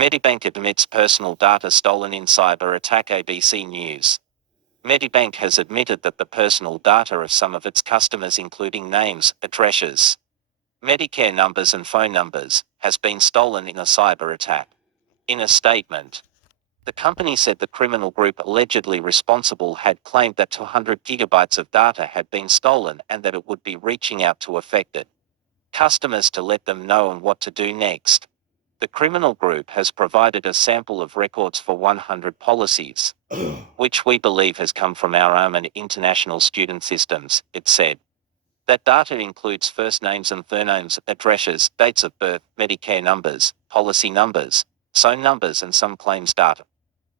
Medibank admits personal data stolen in cyber attack. ABC News. Medibank has admitted that the personal data of some of its customers, including names, addresses, Medicare numbers and phone numbers, has been stolen in a cyber attack. In a statement, the company said the criminal group allegedly responsible had claimed that 200 gigabytes of data had been stolen and that it would be reaching out to affected customers to let them know on what to do next. The criminal group has provided a sample of records for 100 policies, which we believe has come from our own and international student systems, it said. That data includes first names and surnames, addresses, dates of birth, Medicare numbers, policy numbers, phone numbers and some claims data.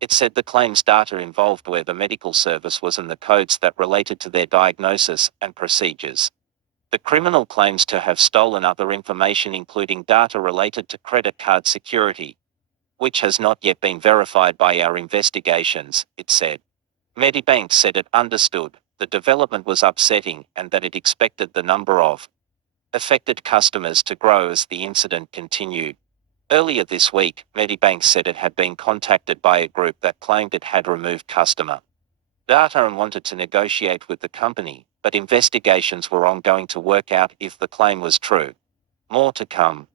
It said the claims data involved where the medical service was and the codes that related to their diagnosis and procedures. The criminal claims to have stolen other information including data related to credit card security, which has not yet been verified by our investigations, it said. Medibank said it understood the development was upsetting and that it expected the number of affected customers to grow as the incident continued. Earlier this week, Medibank said it had been contacted by a group that claimed it had removed customer data and wanted to negotiate with the company, but investigations were ongoing to work out if the claim was true. More to come.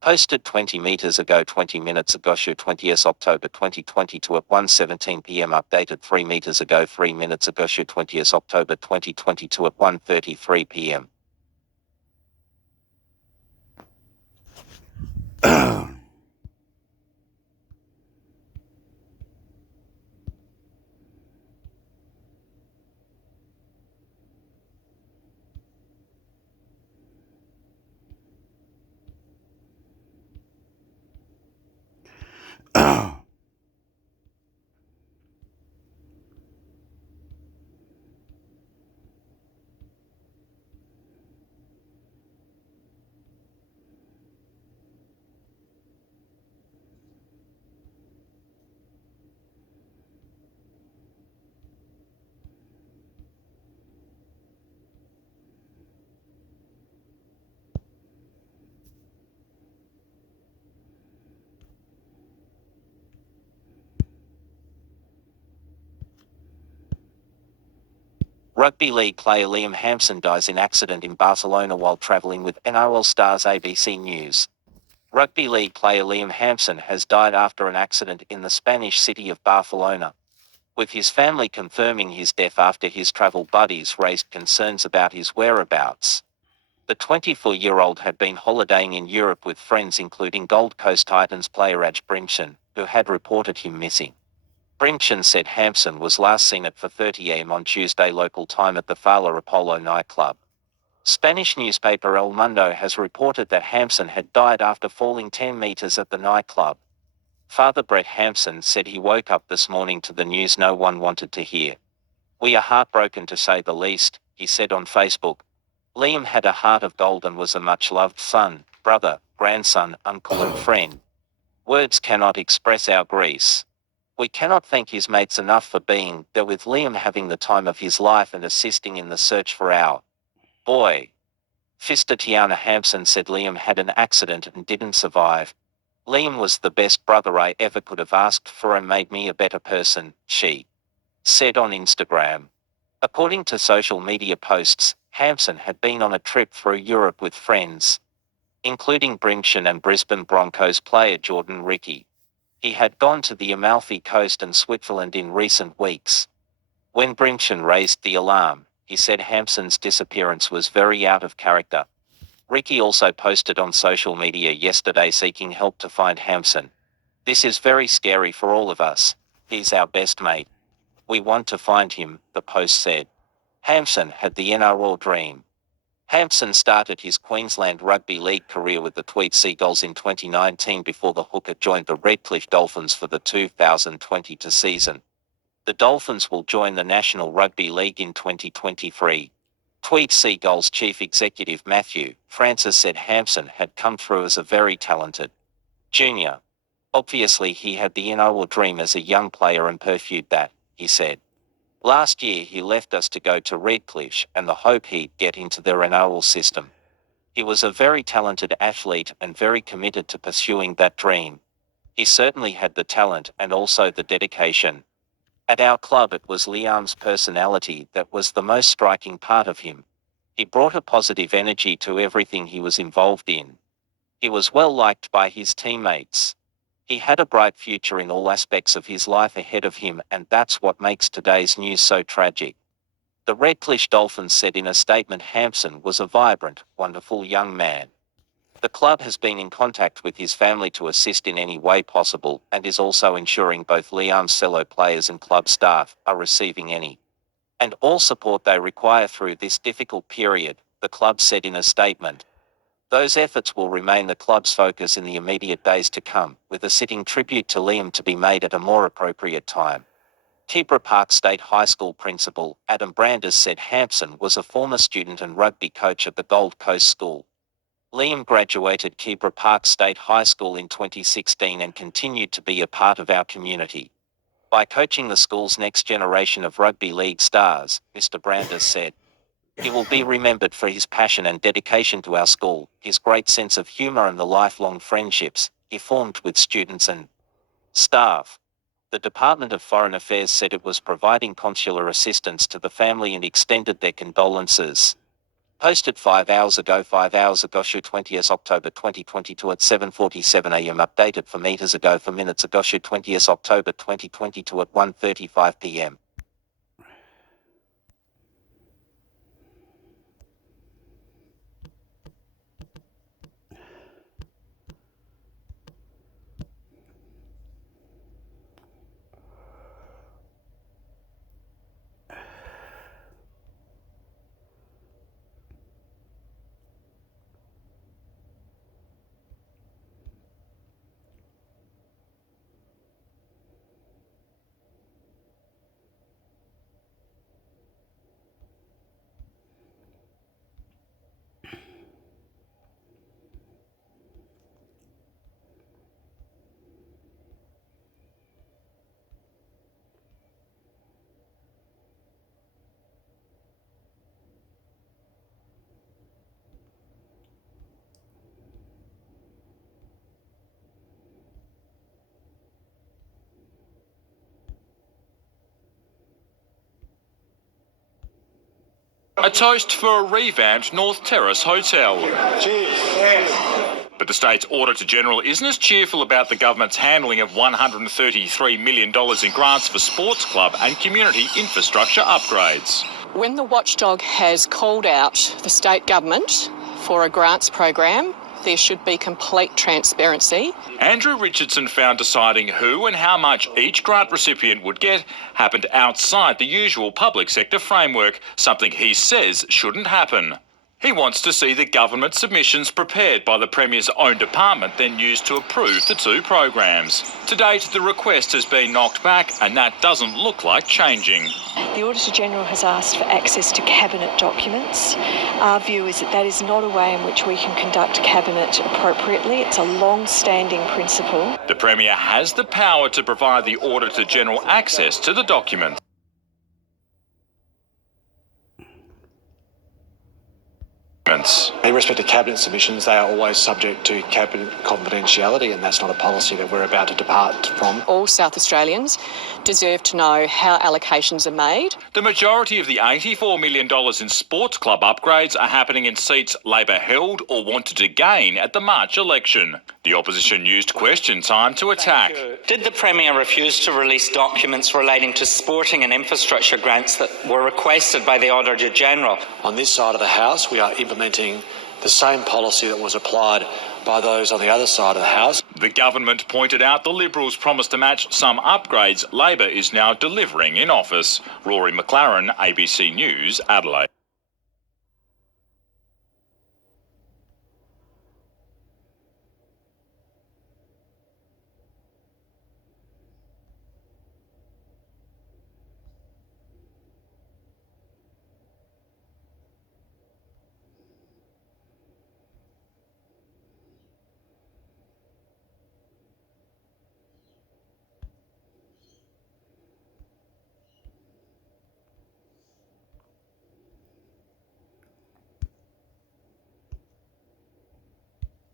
Posted 20 minutes ago 20th October 2022 at 1:17 p.m. Updated 3 minutes ago 20th October 2022 at 1:33 p.m. Rugby league player Liam Hampson dies in accident in Barcelona while travelling with NRL stars. ABC News. Rugby league player Liam Hampson has died after an accident in the Spanish city of Barcelona, with his family confirming his death after his travel buddies raised concerns about his whereabouts. The 24-year-old had been holidaying in Europe with friends including Gold Coast Titans player Aj Brimson, who had reported him missing. Brimson said Hampson was last seen at 4:30 am on Tuesday local time at the Fala Apollo nightclub. Spanish newspaper El Mundo has reported that Hampson had died after falling 10 meters at the nightclub. Father Brett Hampson said he woke up this morning to the news no one wanted to hear. "We are heartbroken to say the least," he said on Facebook. Liam had a heart of gold and was a much-loved son, brother, grandson, uncle and friend. Words cannot express our grief. We cannot thank his mates enough for being there with Liam, having the time of his life and assisting in the search for our boy. Sister Tiana Hampson said Liam had an accident and didn't survive. "Liam was the best brother I ever could have asked for and made me a better person," she said on Instagram. According to social media posts, Hampson had been on a trip through Europe with friends, including Brimson and Brisbane Broncos player Jordan Ricky. He had gone to the Amalfi Coast and Switzerland in recent weeks. When Brimson raised the alarm, he said Hampson's disappearance was very out of character. Ricky also posted on social media yesterday seeking help to find Hampson. "This is very scary for all of us. He's our best mate. We want to find him," the post said. Hampson had the NRL dream. Hampson started his Queensland Rugby League career with the Tweed Seagulls in 2019 before the hooker joined the Redcliffe Dolphins for the 2022 season. The Dolphins will join the National Rugby League in 2023. Tweed Seagulls chief executive Matthew Francis said Hampson had come through as a very talented junior. "Obviously he had the NRL dream as a young player and pursued that," he said. "Last year he left us to go to Redcliffe and the hope he'd get into their NRL system. He was a very talented athlete and very committed to pursuing that dream. He certainly had the talent and also the dedication. At our club it was Liam's personality that was the most striking part of him. He brought a positive energy to everything he was involved in. He was well liked by his teammates. He had a bright future in all aspects of his life ahead of him, and that's what makes today's news so tragic. The Redcliffe Dolphins said in a statement Hampson was a vibrant, wonderful young man. The club has been in contact with his family to assist in any way possible and is also ensuring both Liam's fellow players and club staff are receiving any and all support they require through this difficult period, the club said in a statement. Those efforts will remain the club's focus in the immediate days to come, with a sitting tribute to Liam to be made at a more appropriate time. Keebra Park State High School principal Adam Branders said Hampson was a former student and rugby coach at the Gold Coast School. Liam graduated Keebra Park State High School in 2016 and continued to be a part of our community. By coaching the school's next generation of rugby league stars, Mr. Branders said, he will be remembered for his passion and dedication to our school, his great sense of humour and the lifelong friendships he formed with students and staff. The Department of Foreign Affairs said it was providing consular assistance to the family and extended their condolences. Posted 5 hours ago, 20th October 2022 at 7:47 a.m. Updated 4 meters ago, 4 minutes ago, 20th October 2022 at 1:35 p.m. A toast for a revamped North Terrace hotel. Cheers. But the state's Auditor-General isn't as cheerful about the government's handling of $133 million in grants for sports club and community infrastructure upgrades. When the watchdog has called out the state government for a grants program, there should be complete transparency. Andrew Richardson found deciding who and how much each grant recipient would get happened outside the usual public sector framework, something he says shouldn't happen. He wants to see the government submissions prepared by the Premier's own department then used to approve the two programs. To date, the request has been knocked back and that doesn't look like changing. The Auditor-General has asked for access to Cabinet documents. Our view is that that is not a way in which we can conduct Cabinet appropriately. It's a long-standing principle. The Premier has the power to provide the Auditor-General access to the documents. In respect to Cabinet submissions, they are always subject to Cabinet confidentiality, and that's not a policy that we're about to depart from. All South Australians deserve to know how allocations are made. The majority of the $84 million in sports club upgrades are happening in seats Labor held or wanted to gain at the March election. The opposition used question time to attack. Did the Premier refuse to release documents relating to sporting and infrastructure grants that were requested by the Auditor-General? On this side of the House, we are implementing the same policy that was applied by those on the other side of the House. The government pointed out the Liberals promised to match some upgrades Labor is now delivering in office. Rory McLaren, ABC News, Adelaide.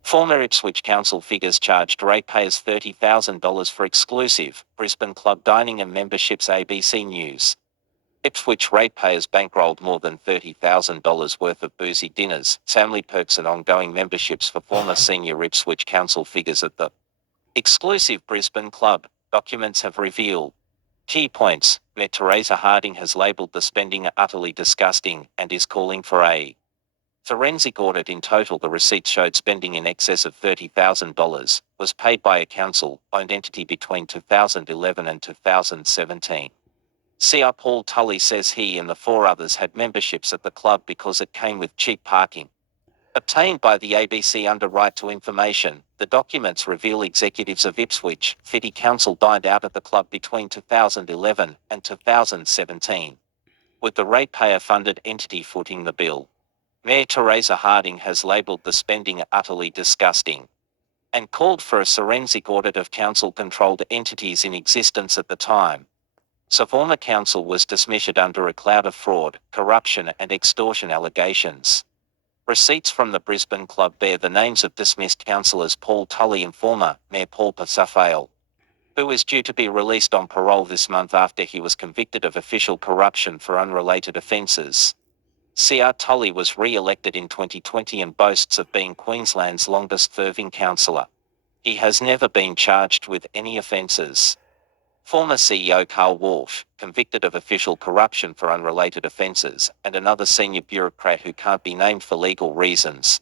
Former Ipswich Council figures charged ratepayers $30,000 for exclusive Brisbane club dining and memberships. ABC News. Ipswich ratepayers bankrolled more than $30,000 worth of boozy dinners, family perks and ongoing memberships for former senior Ipswich Council figures at the exclusive Brisbane club, documents have revealed. Key points: Mayor Teresa Harding has labelled the spending utterly disgusting and is calling for a forensic audit. In total, the receipts showed spending in excess of $30,000 was paid by a council-owned entity between 2011 and 2017. CR Paul Tully says he and the four others had memberships at the club because it came with cheap parking. Obtained by the ABC under right to information, the documents reveal executives of Ipswich City Council dined out at the club between 2011 and 2017, with the ratepayer-funded entity footing the bill. Mayor Teresa Harding has labelled the spending utterly disgusting and called for a forensic audit of council-controlled entities in existence at the time. Former council was dismissed under a cloud of fraud, corruption and extortion allegations. Receipts from the Brisbane club bear the names of dismissed councillors Paul Tully and former Mayor Paul Pasafale, who is due to be released on parole this month after he was convicted of official corruption for unrelated offences. CR Tully was re-elected in 2020 and boasts of being Queensland's longest-serving councillor. He has never been charged with any offences. Former CEO Carl Walsh, convicted of official corruption for unrelated offences, and another senior bureaucrat who can't be named for legal reasons,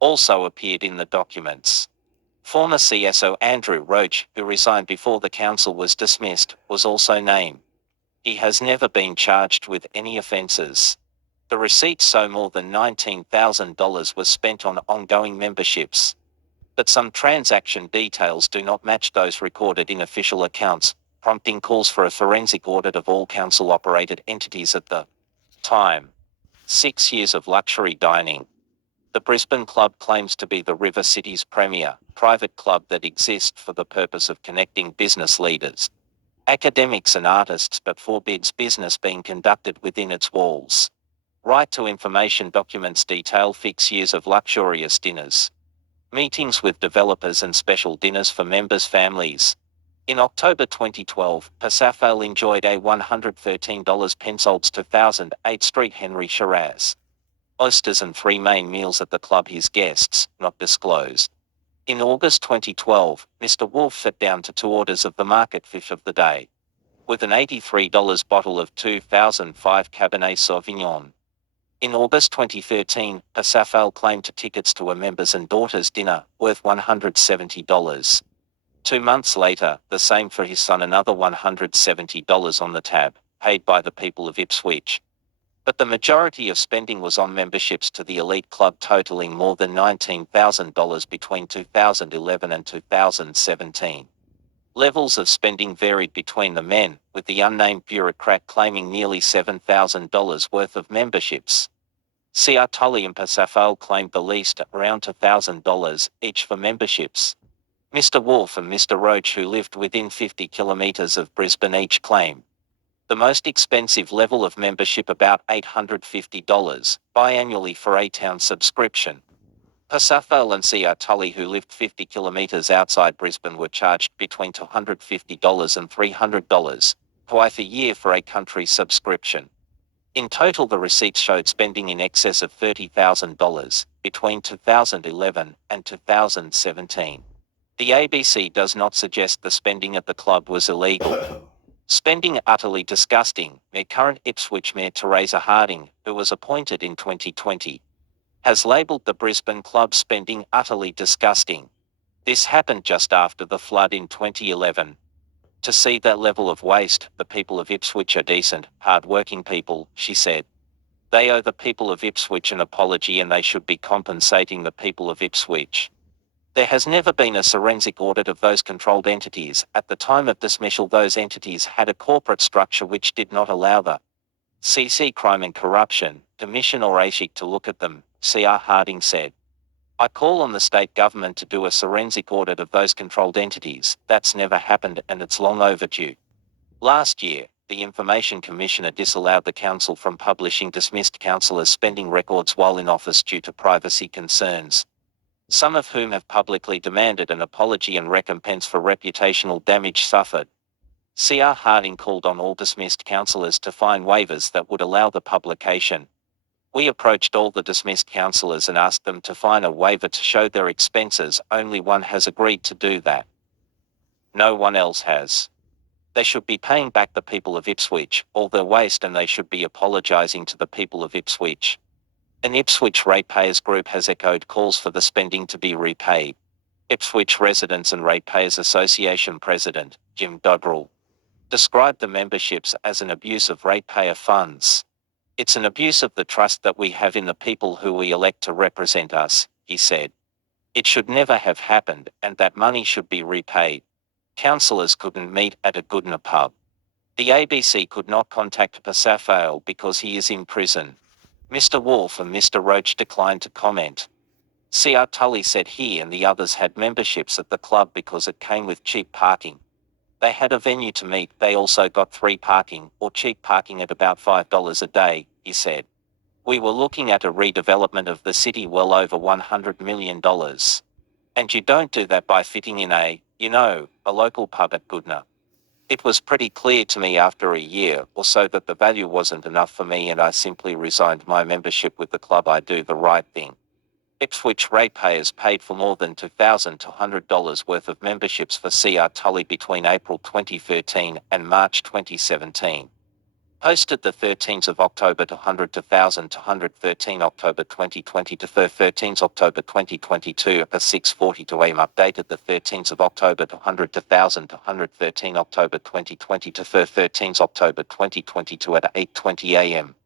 also appeared in the documents. Former CSO Andrew Roach, who resigned before the council was dismissed, was also named. He has never been charged with any offences. The receipts show more than $19,000 was spent on ongoing memberships, but some transaction details do not match those recorded in official accounts, prompting calls for a forensic audit of all council-operated entities at the time. 6 years of luxury dining. The Brisbane Club claims to be the River City's premier private club that exists for the purpose of connecting business leaders, academics and artists, but forbids business being conducted within its walls. Right to information documents detail 6 years of luxurious dinners, meetings with developers and special dinners for members' families. In October 2012, Pasafale enjoyed a $113 Pensolds 2008 Street Henry Shiraz oysters and 3 main meals at the club. His guests, not disclosed. In August 2012, Mr. Wolf sat down to 2 orders of the market fish of the day, with an $83 bottle of 2005 Cabernet Sauvignon. In August 2013, Pasafale claimed tickets to a members and daughters dinner, worth $170. 2 months later, the same for his son, another $170 on the tab, paid by the people of Ipswich. But the majority of spending was on memberships to the elite club, totaling more than $19,000 between 2011 and 2017. Levels of spending varied between the men, with the unnamed bureaucrat claiming nearly $7,000 worth of memberships. CR Tully and Pasafale claimed the least, around $1,000 each for memberships. Mr. Wolf and Mr. Roach, who lived within 50 kilometres of Brisbane, each claimed the most expensive level of membership, about $850 biannually for a town subscription. Pasafale and CR Tully, who lived 50 kilometres outside Brisbane, were charged between $250 and $300 twice a year for a country subscription. In total, the receipts showed spending in excess of $30,000 between 2011 and 2017. The ABC does not suggest the spending at the club was illegal. Spending utterly disgusting. Current Ipswich Mayor Teresa Harding, who was appointed in 2020, has labelled the Brisbane club spending utterly disgusting. This happened just after the flood in 2011. To see that level of waste, the people of Ipswich are decent, hard-working people, she said. They owe the people of Ipswich an apology and they should be compensating the people of Ipswich. There has never been a forensic audit of those controlled entities. At the time of dismissal, those entities had a corporate structure which did not allow the CC crime and corruption commission or ASIC to look at them, CR Harding said. I call on the state government to do a forensic audit of those controlled entities. That's never happened and it's long overdue. Last year, the Information Commissioner disallowed the council from publishing dismissed councillors' spending records while in office due to privacy concerns. some of whom have publicly demanded an apology and recompense for reputational damage suffered. CR Harding called on all dismissed councillors to sign waivers that would allow the publication. We approached all the dismissed councillors and asked them to sign a waiver to show their expenses. Only one has agreed to do that. No one else has. They should be paying back the people of Ipswich all their waste, and they should be apologising to the people of Ipswich. An Ipswich ratepayers group has echoed calls for the spending to be repaid. Ipswich Residents and Ratepayers Association President, Jim Dodrell, described the memberships as an abuse of ratepayer funds. It's an abuse of the trust that we have in the people who we elect to represent us, he said. It should never have happened, and that money should be repaid. Councillors couldn't meet at a Goodna pub. The ABC could not contact Pasafale because he is in prison. Mr. Wolf and Mr. Roach declined to comment. CR Tully said he and the others had memberships at the club because it came with cheap parking. They had a venue to meet. They also got free parking, or cheap parking at about $5 a day, he said. We were looking at a redevelopment of the city well over $100 million. And you don't do that by fitting in a local pub at Goodna. It was pretty clear to me after a year or so that the value wasn't enough for me, and I simply resigned my membership with the club. I do the right thing. Ipswich ratepayers paid for more than $2,200 worth of memberships for CR Tully between April 2013 and March 2017. Posted the 13th of October to 100 to 1,000 to 113 October 2020 to 13th October 2022 at 6:40 to AM. Updated the 13th of October to 100 to 1,000 to 113 October 2020 to 13th October 2022 at 8:20 AM.